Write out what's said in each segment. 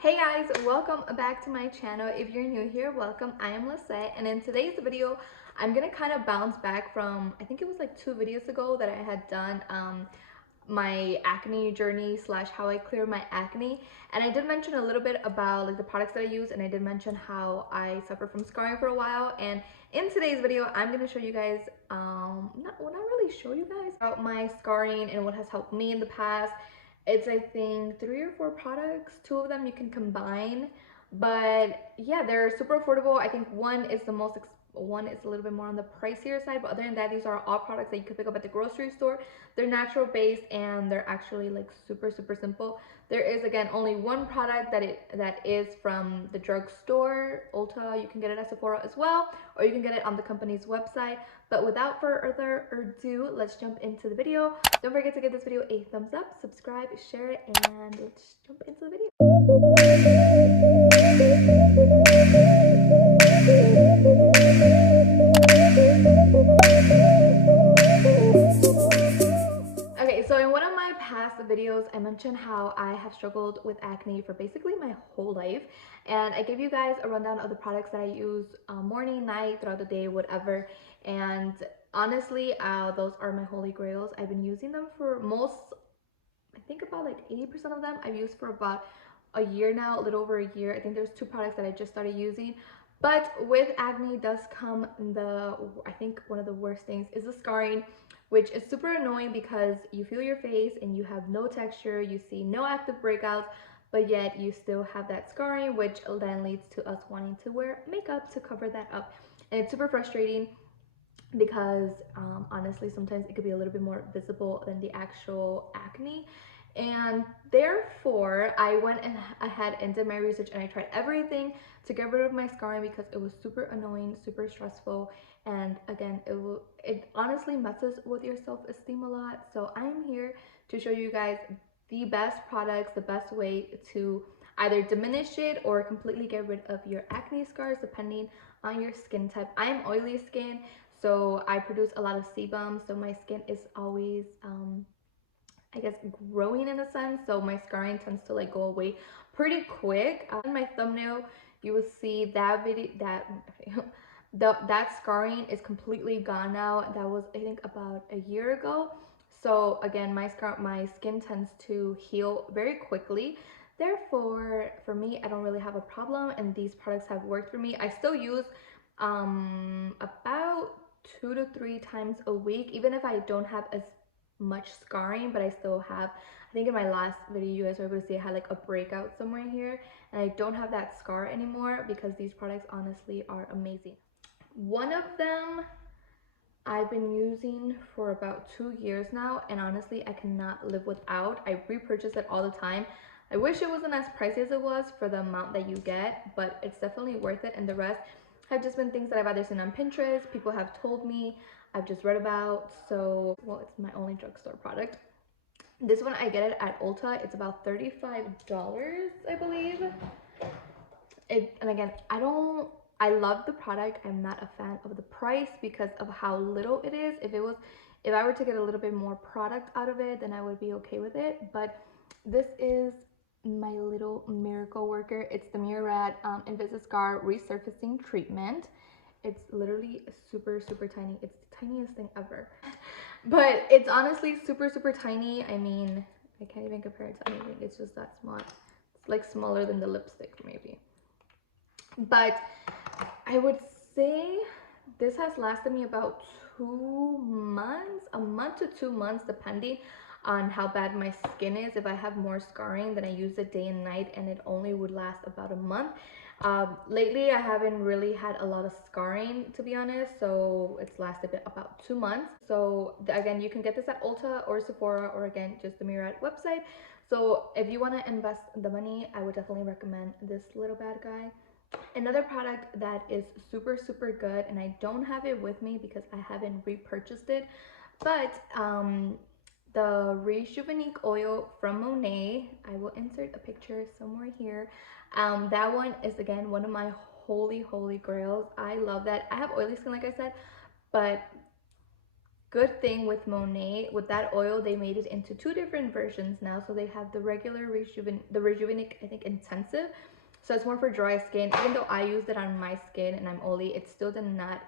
Hey guys, welcome back to my channel. If you're new here, welcome. I am Lisette, and in today's video I'm gonna kind of bounce back from, I think it was like 2 videos ago that I had done my acne journey slash how I clear my acne, and I did mention a little bit about like the products that I use, and I did mention how I suffer from scarring for a while. And in today's video I'm gonna show you guys not really show you guys about my scarring and what has helped me in the past. It's, I think, 3 or 4 products. 2 of them you can combine, but yeah, they're super affordable. I think one is a little bit more on the pricier side, but other than that, these are all products that you can pick up at the grocery store. They're natural based and they're actually like super simple. There is, again, only one product that is from the drugstore, Ulta. You can get it at Sephora as well, or you can get it on the company's website. But without further ado, let's jump into the video. Don't forget to give this video a thumbs up, subscribe, share it, and let's jump into the video. Okay, so in one of my past videos, I mentioned how I have struggled with acne for basically my whole life, and I gave you guys a rundown of the products that I use morning, night, throughout the day, whatever. And honestly, those are my holy grails. I've been using them for I think about like 80% of them I've used for about a year now, a little over a year. I think there's 2 products that I just started using. But with acne does come I think one of the worst things is the scarring, which is super annoying because you feel your face and you have no texture, you see no active breakouts, but yet you still have that scarring, which then leads to us wanting to wear makeup to cover that up. And it's super frustrating because honestly, sometimes it could be a little bit more visible than the actual acne. And therefore, I went ahead and did my research, and I tried everything to get rid of my scarring because it was super annoying, super stressful, and again, it honestly messes with your self-esteem a lot. So I'm here to show you guys the best products, the best way to either diminish it or completely get rid of your acne scars depending on your skin type. I am oily skin, so I produce a lot of sebum, so my skin is always I guess growing in a sense, so my scarring tends to like go away pretty quick. In my thumbnail you will see that video that scarring is completely gone now. That was, I think, about a year ago. So again, my skin tends to heal very quickly. Therefore, for me, I don't really have a problem, and these products have worked for me. I still use about 2 to 3 times a week, even if I don't have as much scarring, but I still have, I think in my last video you guys were able to see I had like a breakout somewhere here, and I don't have that scar anymore because these products honestly are amazing. One of them I've been using for about 2 years now, and honestly I cannot live without. I repurchase it all the time. I wish it wasn't as pricey as it was for the amount that you get, but it's definitely worth it. And the rest have just been things that I've either seen on Pinterest, people have told me, I've just read about. So, well, it's my only drugstore product. This one I get it at Ulta. It's about $35, I believe. And again, I love the product. I'm not a fan of the price because of how little it is. If I were to get a little bit more product out of it, then I would be okay with it. But this is my little miracle worker. It's the Murad InvisiScar Resurfacing Treatment. It's literally super tiny. It's the tiniest thing ever. But it's honestly super tiny. I mean, I can't even compare it to anything. It's just that small. It's like smaller than the lipstick maybe. But I would say this has lasted me about 2 months, a month to 2 months, depending on how bad my skin is. If I have more scarring, then I use it day and night, and it only would last about a month. Lately, I haven't really had a lot of scarring, to be honest, so it's lasted about 2 months. So again, you can get this at Ulta or Sephora, or again, just the Murad website. So if you want to invest the money, I would definitely recommend this little bad guy. Another product that is super good, and I don't have it with me because I haven't repurchased it, but the Rejuvenating oil from Monat. I will insert a picture somewhere here. That one is, again, one of my holy grails. I love that. I have oily skin, like I said, but Good thing with Monat, with that oil, they made it into two different versions now. So they have the regular the rejuvenating, I think, intensive. So it's more for dry skin. Even though I used it on my skin and I'm oily, it still did not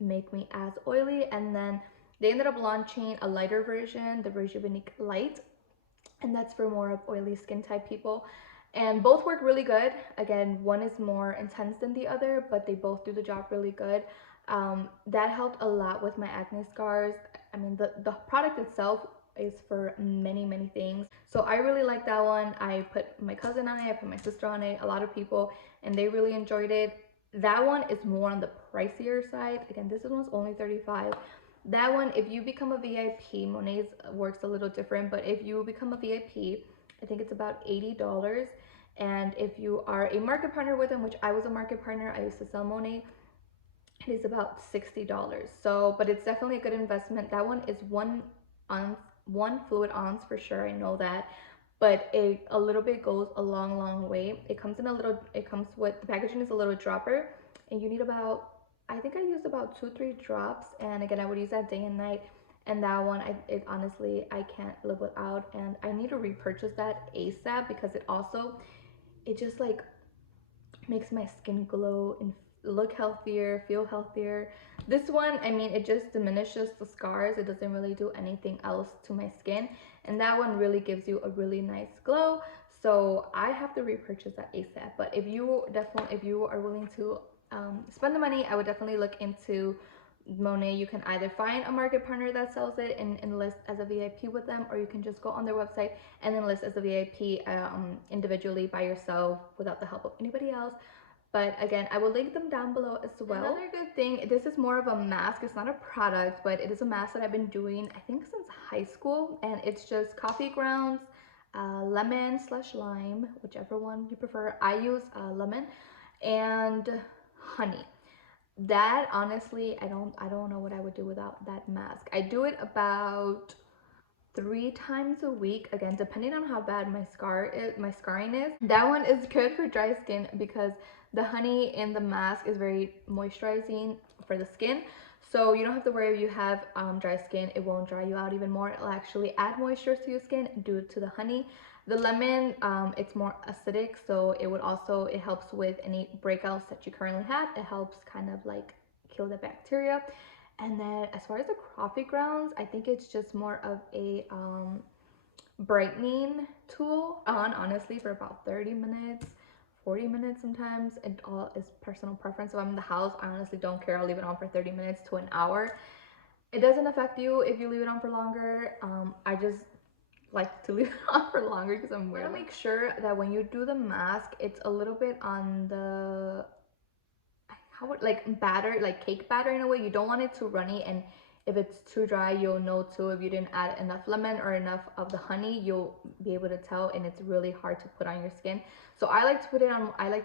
make me as oily. And then they ended up launching a lighter version, the rejuvenating light, and that's for more of oily skin type people. And both work really good. Again, one is more intense than the other, but they both do the job really good. That helped a lot with my acne scars. I mean, the product itself is for many, many things. So I really like that one. I put my cousin on it, I put my sister on it, a lot of people, and they really enjoyed it. That one is more on the pricier side. Again, this one's only 35. That one, if you become a VIP, Monet's works a little different, but if you become a VIP, I think it's about $80. And if you are a market partner with them, which I was a market partner, I used to sell Monet, it is about $60. So, but it's definitely a good investment. That one is 1 ounce, 1 fluid ounce for sure. I know that, but a little bit goes a long, long way. It comes in a little. It comes with the packaging is a little dropper, and you need about. I think I used about 2-3 drops, and again, I would use that day and night. And that one, it honestly, I can't live without, and I need to repurchase that ASAP because it just like makes my skin glow and look healthier, feel healthier. This one, I mean, it just diminishes the scars. It doesn't really do anything else to my skin. And that one really gives you a really nice glow. So I have to repurchase that ASAP. But if you are willing to spend the money, I would definitely look into Monet. You can either find a market partner that sells it and list as a VIP with them, or you can just go on their website and then list as a VIP individually by yourself without the help of anybody else. But again, I will link them down below as well. Another good thing, this is more of a mask. It's not a product, but it is a mask that I've been doing, I think, since high school. And it's just coffee grounds, lemon slash lime, whichever one you prefer. I use lemon and honey. That honestly, I don't know what I would do without that mask. I do it about 3 times a week, again depending on how bad my scarring is. That one is good for dry skin because the honey in the mask is very moisturizing for the skin, so you don't have to worry if you have dry skin. It won't dry you out even more. It'll actually add moisture to your skin due to the honey. The lemon, it's more acidic, so it helps with any breakouts that you currently have. It helps kind of like kill the bacteria. And then as far as the coffee grounds, I think it's just more of a brightening tool. On honestly for about 30 minutes, 40 minutes sometimes. It all is personal preference. If I'm in the house, I honestly don't care. I'll leave it on for 30 minutes to an hour. It doesn't affect you if you leave it on for longer. I just like to leave it on for longer because I'm weird. Make sure that when you do the mask, it's a little bit on the like batter, like cake batter in a way. You don't want it too runny, and if it's too dry, you'll know too. If you didn't add enough lemon or enough of the honey, you'll be able to tell, and it's really hard to put on your skin. So I like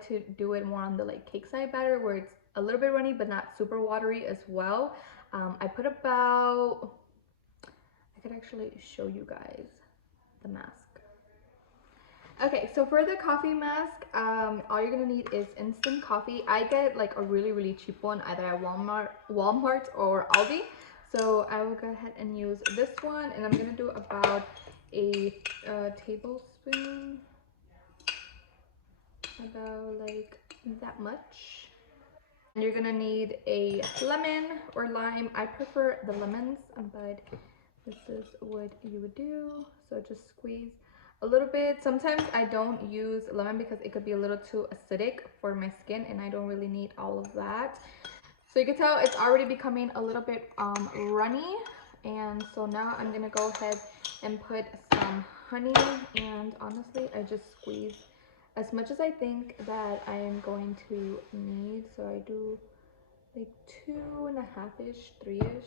to do it more on the like cake side batter where it's a little bit runny but not super watery as well. I put about, I could actually show you guys the mask. Okay, so for the coffee mask, all you're gonna need is instant coffee. I get like a really, really cheap one, either at Walmart or Aldi. So I will go ahead and use this one, and I'm gonna do about a tablespoon, about like that much. And you're gonna need a lemon or lime. I prefer the lemons, but this is what you would do. So just squeeze a little bit. Sometimes I don't use lemon because it could be a little too acidic for my skin, and I don't really need all of that. So you can tell it's already becoming a little bit runny. And so now I'm gonna go ahead and put some honey, and honestly I just squeeze as much as I think that I am going to need. So I do like 2.5-ish, 3-ish.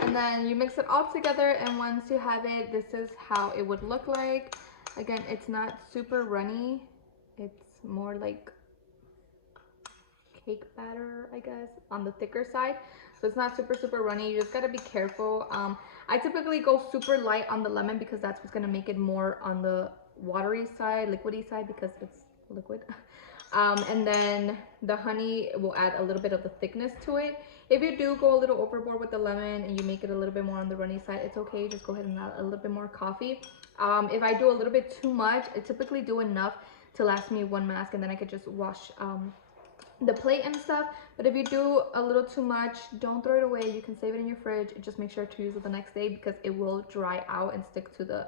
And then you mix it all together, and once you have it, this is how it would look like. Again, it's not super runny. It's more like cake batter, I guess, on the thicker side. So it's not super, super runny. You just gotta be careful. I typically go super light on the lemon because that's what's gonna make it more on the watery side, liquidy side, because it's liquid. And then the honey will add a little bit of the thickness to it. If you do go a little overboard with the lemon and you make it a little bit more on the runny side, it's okay. Just go ahead and add a little bit more coffee. If I do a little bit too much, I typically do enough to last me one mask, and then I could just wash the plate and stuff. But if you do a little too much, don't throw it away. You can save it in your fridge. Just make sure to use it the next day because it will dry out and stick to the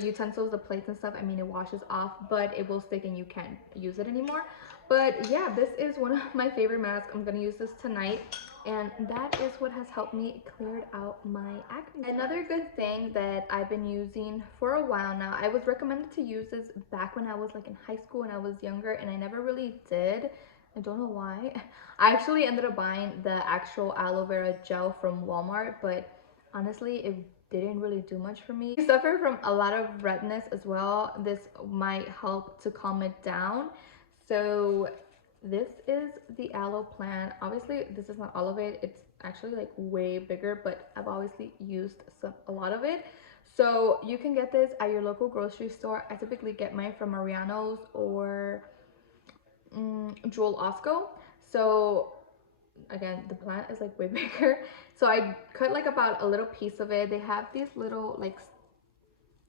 utensils, the plates and stuff. I mean, it washes off, but it will stick and you can't use it anymore. But yeah, this is one of my favorite masks. I'm gonna use this tonight, and that is what has helped me clear out my acne. Another good thing that I've been using for a while now, I was recommended to use this back when I was like in high school and I was younger, and I never really did. I don't know why. I actually ended up buying the actual aloe vera gel from Walmart, but honestly, it didn't really do much for me. I suffer from a lot of redness as well. This might help to calm it down. So this is the aloe plant. Obviously, this is not all of it. It's actually like way bigger, but I've obviously used a lot of it. So you can get this at your local grocery store. I typically get mine from Mariano's or Jewel Osco. So again, the plant is like way bigger, so I cut like about a little piece of it. They have these little like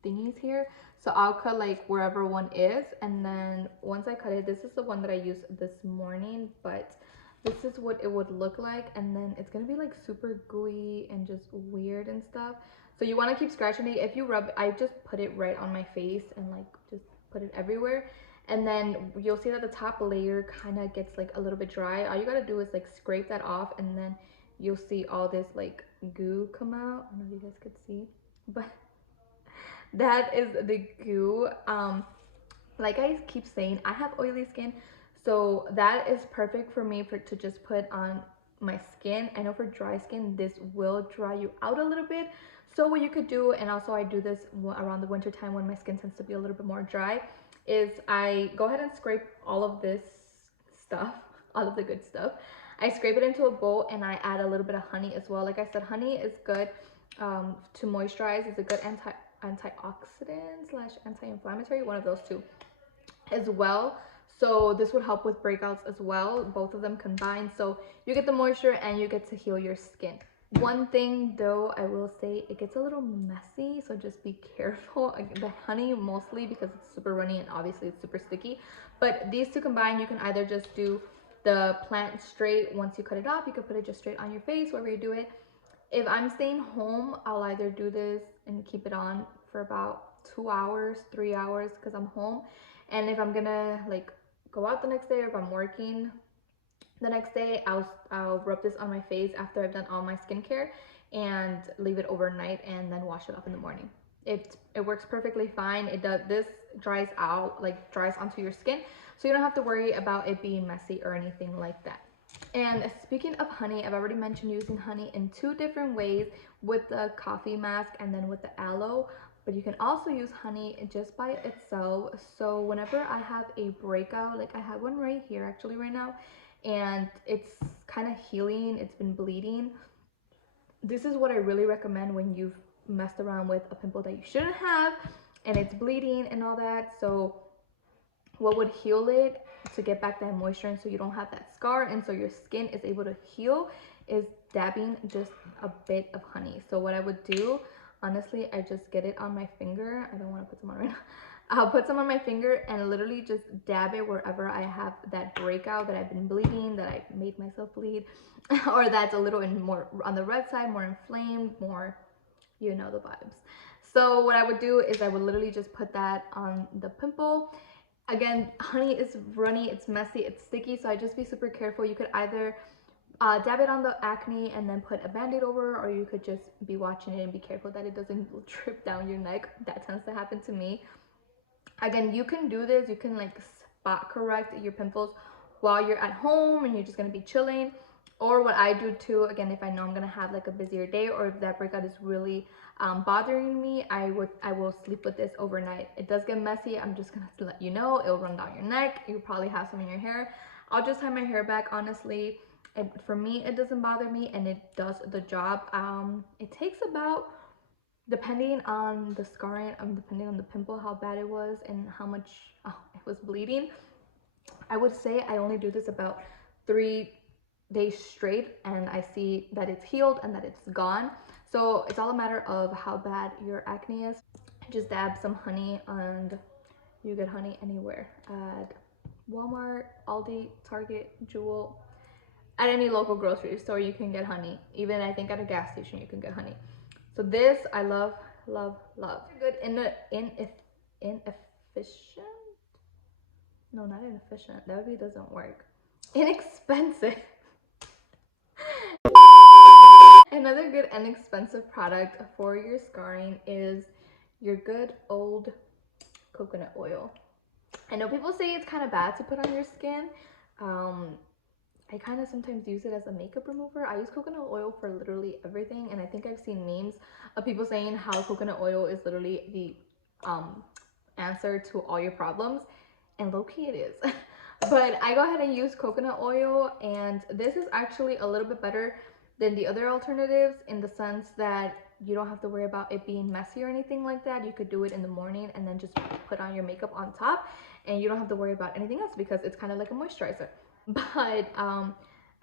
thingies here, so I'll cut like wherever one is, and then once I cut it, this is the one that I used this morning, but this is what it would look like, and then it's gonna be like super gooey and just weird and stuff. So you want to keep scratching it. If you rub, I just put it right on my face and like just put it everywhere, and then you'll see that the top layer kind of gets like a little bit dry. All you gotta do is like scrape that off, and then you'll see all this like goo come out. I don't know if you guys could see, but that is the goo. Like I keep saying, I have oily skin, so that is perfect for me to just put on my skin. I know for dry skin, this will dry you out a little bit. So what you could do, and also I do this around the winter time when my skin tends to be a little bit more dry, is I go ahead and scrape all of this stuff, all of the good stuff. I scrape it into a bowl and I add a little bit of honey as well. Like I said, honey is good to moisturize. It's a good antioxidant slash anti-inflammatory, one of those two as well. So this would help with breakouts as well, both of them combined. So you get the moisture and you get to heal your skin. One thing though, I will say it gets a little messy, so just be careful. The honey mostly because it's super runny and obviously it's super sticky, but these two combined, you can either just do the plant straight. Once you cut it off, you can put it just straight on your face wherever you do it. If I'm staying home, I'll either do this and keep it on for about 2 hours, 3 hours because I'm home. And if I'm gonna like go out the next day, or if I'm working the next day, I'll rub this on my face after I've done all my skincare and leave it overnight and then wash it off in the morning. It works perfectly fine. It does, this dries out, like dries onto your skin, so you don't have to worry about it being messy or anything like that. And speaking of honey, I've already mentioned using honey in 2 different ways, with the coffee mask and then with the aloe. But you can also use honey just by itself. So whenever I have a breakout, like I have one right here actually right now, and it's kind of healing, it's been bleeding, this is what I really recommend when you've messed around with a pimple that you shouldn't have and it's bleeding and all that. So what would heal it to get back that moisture and so you don't have that scar and so your skin is able to heal is dabbing just a bit of honey. So what I would do, honestly, I just get it on my finger. I don't want to put some on right now. I'll put some on my finger and literally just dab it wherever I have that breakout, that I've been bleeding, that I made myself bleed, or that's a little more on the red side, more inflamed, more, you know the vibes. So what I would do is I would literally just put that on the pimple. Again, honey is runny, it's messy, it's sticky, so I just be super careful. You could either dab it on the acne and then put a band-aid over, or you could just be watching it and be careful that it doesn't drip down your neck. That tends to happen to me. Again, you can do this, you can like spot correct your pimples while you're at home and you're just gonna be chilling. Or what I do too, again, if I know I'm gonna have like a busier day, or if that breakout is really bothering me, I will sleep with this overnight. It does get messy, I'm just gonna let you know. It'll run down your neck, you'll probably have some in your hair. I'll just tie my hair back, honestly. For me, it doesn't bother me and it does the job. It takes about, depending on the scarring, depending on the pimple, how bad it was and how much it was bleeding, I would say I only do this about 3 days straight and I see that it's healed and that it's gone. So it's all a matter of how bad your acne is. Just dab some honey, and you get honey anywhere at Walmart, Aldi, Target, Jewel, at any local grocery store you can get honey. Even I think at a gas station you can get honey. So this I love, love, love. Good inefficient? No, not inefficient. That would be doesn't work. Inexpensive. Another good inexpensive product for your scarring is your good old coconut oil. I know people say it's kind of bad to put on your skin. I kind of sometimes use it as a makeup remover. I use coconut oil for literally everything, and I think I've seen memes of people saying how coconut oil is literally the answer to all your problems, and low-key it is. But I go ahead and use coconut oil, and this is actually a little bit better than the other alternatives in the sense that you don't have to worry about it being messy or anything like that. You could do it in the morning and then just put on your makeup on top, and you don't have to worry about anything else because it's kind of like a moisturizer. But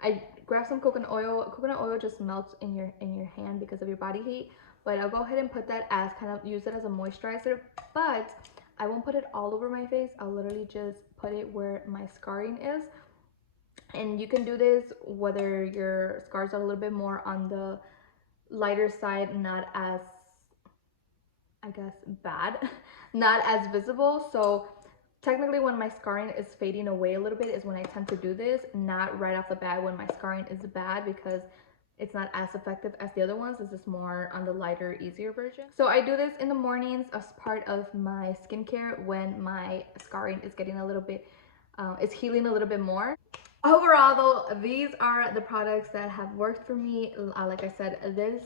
I grab some coconut oil. Coconut oil just melts in your hand because of your body heat, but I'll go ahead and put that as kind of use it as a moisturizer, but I won't put it all over my face. I'll literally just put it where my scarring is. And you can do this whether your scars are a little bit more on the lighter side, not as, I guess, bad, not as visible. So technically when my scarring is fading away a little bit is when I tend to do this, not right off the bat when my scarring is bad, because it's not as effective as the other ones. This is more on the lighter, easier version. So I do this in the mornings as part of my skincare when my scarring is getting a little bit, it's healing a little bit more. Overall though, these are the products that have worked for me. Like I said, this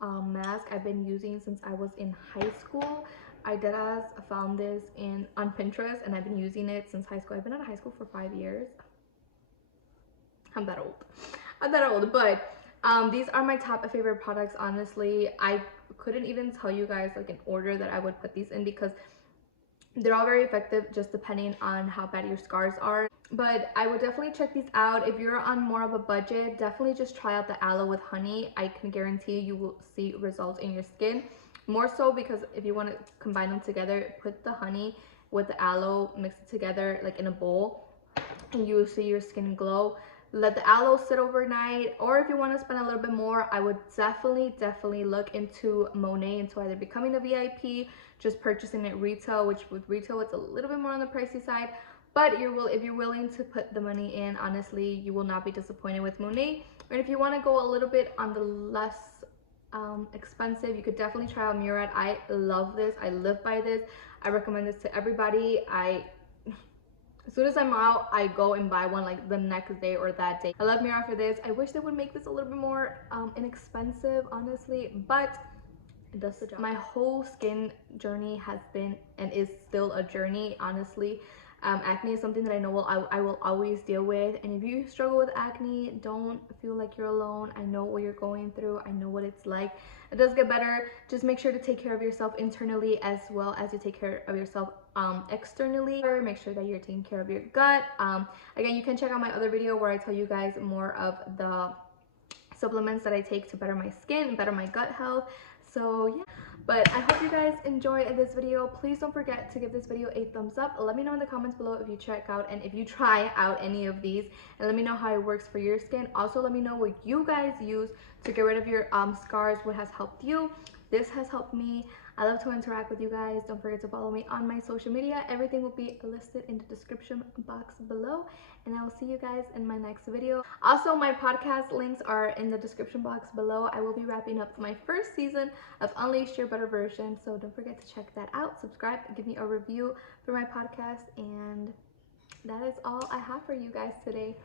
mask I've been using since I was in high school. I found this on Pinterest, and I've been using it since high school. I've been out of high school for 5 years. I'm that old. I'm that old, but these are my top favorite products, honestly. I couldn't even tell you guys like an order that I would put these in because they're all very effective just depending on how bad your scars are. But I would definitely check these out. If you're on more of a budget, definitely just try out the aloe with honey. I can guarantee you will see results in your skin. More so because if you want to combine them together, put the honey with the aloe, mix it together like in a bowl, and you will see your skin glow. Let the aloe sit overnight, or if you want to spend a little bit more, I would definitely look into Monat, into either becoming a VIP, just purchasing it retail, which with retail it's a little bit more on the pricey side, but if you're willing to put the money in, honestly, you will not be disappointed with Monat. And if you want to go a little bit on the less expensive, you could definitely try out Murad. I love this. I live by this. I recommend this to everybody. As soon as I'm out, I go and buy one like the next day or that day. I love Murad for this. I wish they would make this a little bit more inexpensive, honestly, but it does the job. My whole skin journey has been and is still a journey, honestly. Acne is something that I know I will always deal with, and if you struggle with acne, don't feel like you're alone. I know what you're going through. I know what it's like. It does get better. Just make sure to take care of yourself internally as well as you take care of yourself externally. Make sure that you're taking care of your gut. Again, you can check out my other video where I tell you guys more of the supplements that I take to better my skin and better my gut health. So yeah, but I hope you guys enjoy this video. Please don't forget to give this video a thumbs up. Let me know in the comments below if you check out and if you try out any of these, and let me know how it works for your skin. Also, let me know what you guys use to get rid of your scars, what has helped you. This has helped me. I love to interact with you guys. Don't forget to follow me on my social media. Everything will be listed in the description box below, and I will see you guys in my next video. Also, my podcast links are in the description box below. I will be wrapping up my first season of Unleash Your Better Version, so don't forget to check that out. Subscribe, give me a review for my podcast, and that is all I have for you guys today.